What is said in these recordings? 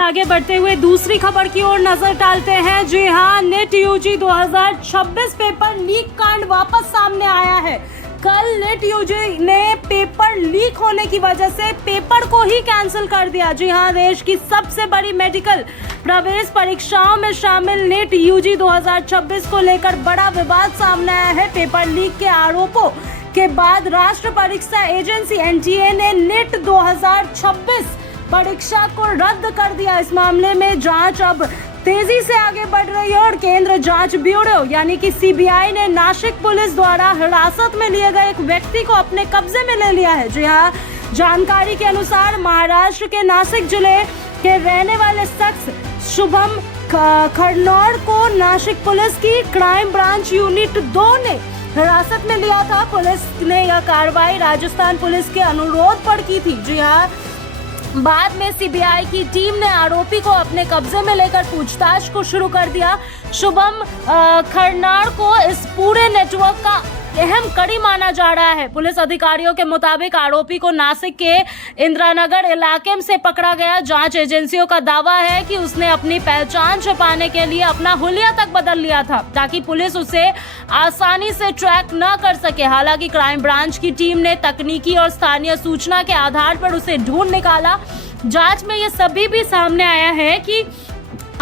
आगे बढ़ते हुए दूसरी खबर की ओर नजर डालते हैं। जी हां, नीट यूजी 2026 पेपर लीक कांड वापस सामने आया है। कल नीट यूजी ने पेपर लीक होने की वजह से पेपर को ही कैंसिल कर दिया। जी हां, देश की सबसे बड़ी मेडिकल प्रवेश परीक्षाओं में शामिल नीट यूजी 2026 को लेकर बड़ा विवाद सामने आया है। पेपर लीक के आरोपों के बाद राष्ट्रीय परीक्षा एजेंसी एनटीए ने नीट 2026 परीक्षा को रद्द कर दिया। इस मामले में जांच अब तेजी से आगे बढ़ रही है और केंद्र जांच ब्यूरो यानी कि सीबीआई ने नासिक पुलिस द्वारा हिरासत में लिए गए एक व्यक्ति को अपने कब्जे में ले लिया है। जी हां, जानकारी के अनुसार महाराष्ट्र के नासिक जिले के रहने वाले शख्स शुभम खरनौर को नासिक पुलिस की क्राइम ब्रांच यूनिट 2 ने हिरासत में लिया था। पुलिस ने यह कार्रवाई राजस्थान पुलिस के अनुरोध पर की थी। जी हां, बाद में सीबीआई की टीम ने आरोपी को अपने कब्जे में लेकर पूछताछ को शुरू कर दिया। शुभम खरनार को इस पूरे नेटवर्क का अहम कड़ी माना जा रहा है। पुलिश अधिकारियों के मुताबिक आरोपी को नासिक के इंदिरानगर इलाके से पकड़ा गया। जांच एजेंसियों का दावा है कि उसने अपनी पहचान छुपाने के लिए अपना हुलिया तक बदल लिया था ताकि पुलिस उसे आसानी से ट्रैक न कर सके। हालांकि क्राइम ब्रांच की टीम ने तकनीकी और स्थानीय सूचना के आधार पर उसे ढूंढ निकाला। जांच में ये सभी भी सामने आया है कि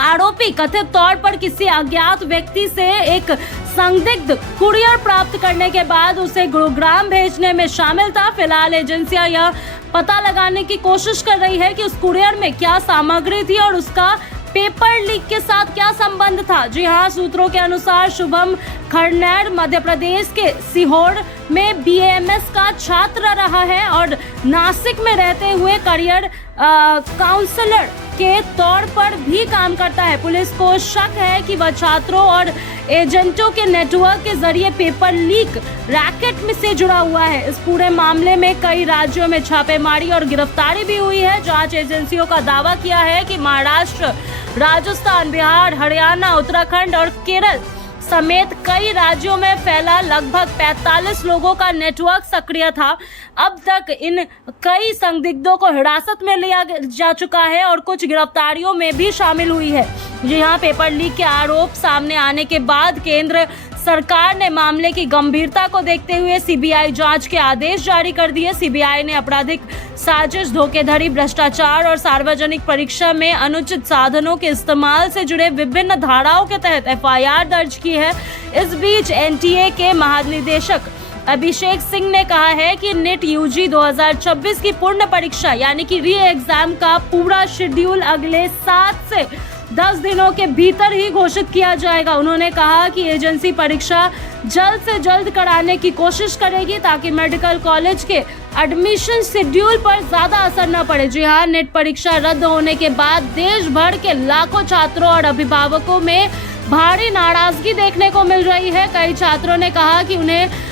आरोपी कथित तौर पर किसी अज्ञात व्यक्ति से एक संदिग्ध कुरियर प्राप्त करने के बाद उसे गुरुग्राम भेजने में शामिल था। फिलहाल एजेंसियां यह पता लगाने की कोशिश कर रही है कि उस कुरियर में क्या सामग्री थी और उसका पेपर लीक के साथ क्या संबंध था। जी हां, सूत्रों के अनुसार शुभम खरनैर मध्य प्रदेश के सीहोर में बीएमएस का छात्र रहा है और नासिक में रहते हुए करियर काउंसलर के तौर पर भी काम करता है। पुलिस को शक है कि वह छात्रों और एजेंटों के नेटवर्क के जरिए पेपर लीक रैकेट में से जुड़ा हुआ है। इस पूरे मामले में कई राज्यों में छापेमारी और गिरफ्तारी भी हुई है। जांच एजेंसियों का दावा किया है कि महाराष्ट्र, राजस्थान, बिहार, हरियाणा, उत्तराखंड और केरल समेत कई राज्यों में फैला लगभग 45 लोगों का नेटवर्क सक्रिय था। अब तक इन कई संदिग्धों को हिरासत में लिया जा चुका है और कुछ गिरफ्तारियों में भी शामिल हुई है। जी हां, पेपर लीक के आरोप सामने आने के बाद केंद्र सरकार ने मामले की गंभीरता को देखते हुए सीबीआई जांच के आदेश जारी कर दिए। सीबीआई ने आपराधिक साजिश, धोखाधड़ी, भ्रष्टाचार और सार्वजनिक परीक्षा में अनुचित साधनों के इस्तेमाल से जुड़े विभिन्न धाराओं के तहत एफआईआर दर्ज की है। इस बीच एनटीए के महानिदेशक अभिषेक सिंह ने कहा है कि नीट यूजी 2026 की पूर्ण परीक्षा यानी कि री एग्जाम का पूरा शेड्यूल अगले 7 से 10 दिनों के भीतर ही घोषित किया जाएगा। उन्होंने कहा कि एजेंसी परीक्षा जल्द से जल्द कराने की कोशिश करेगी ताकि मेडिकल कॉलेज के एडमिशन शेड्यूल पर ज्यादा असर न पड़े। जी हां, नीट परीक्षा रद्द होने के बाद देश भर के लाखों छात्रों और अभिभावकों में भारी नाराजगी देखने को मिल रही है। कई छात्रों ने कहा कि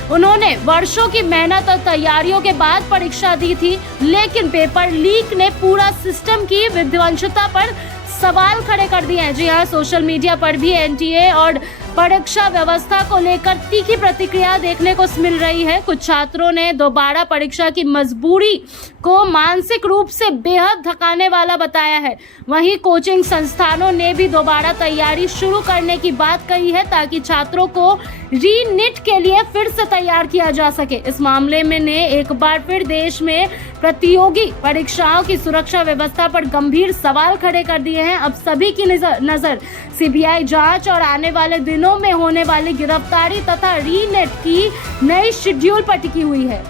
उन्होंने वर्षों की मेहनत और तैयारियों के बाद परीक्षा दी थी, लेकिन पेपर लीक ने पूरा सिस्टम की विध्वंसता पर सवाल खड़े कर दिए हैं। जी हाँ, सोशल मीडिया पर भी एनटीए और परीक्षा व्यवस्था को लेकर तीखी प्रतिक्रिया देखने को मिल रही है। कुछ छात्रों ने दोबारा परीक्षा की मजबूरी को मानसिक रूप से बेहद थकाने वाला बताया है। वहीं कोचिंग संस्थानों ने भी दोबारा तैयारी शुरू करने की बात कही है ताकि छात्रों को री नीट के लिए फिर से तैयार किया जा सके। इस मामले में ने एक बार फिर देश में प्रतियोगी परीक्षाओं की सुरक्षा व्यवस्था पर गंभीर सवाल खड़े कर दिए हैं। अब सभी की नजर सीबीआई जांच और आने वाले दिनों में होने वाली गिरफ्तारी तथा री नीट की नई शेड्यूल पर टिकी हुई है।